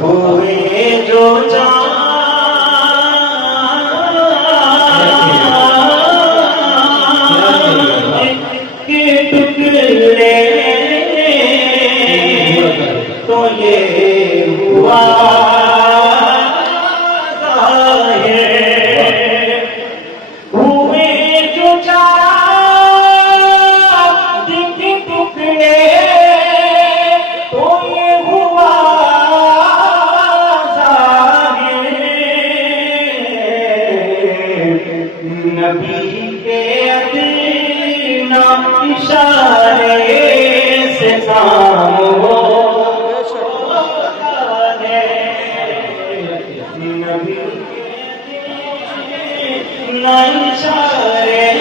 ہوئے جو جان کے ٹکڑے تو یہ ہوا نبی کے ادنا اشارے سے کام ہوتا ہے نبی کے ادنا اشارے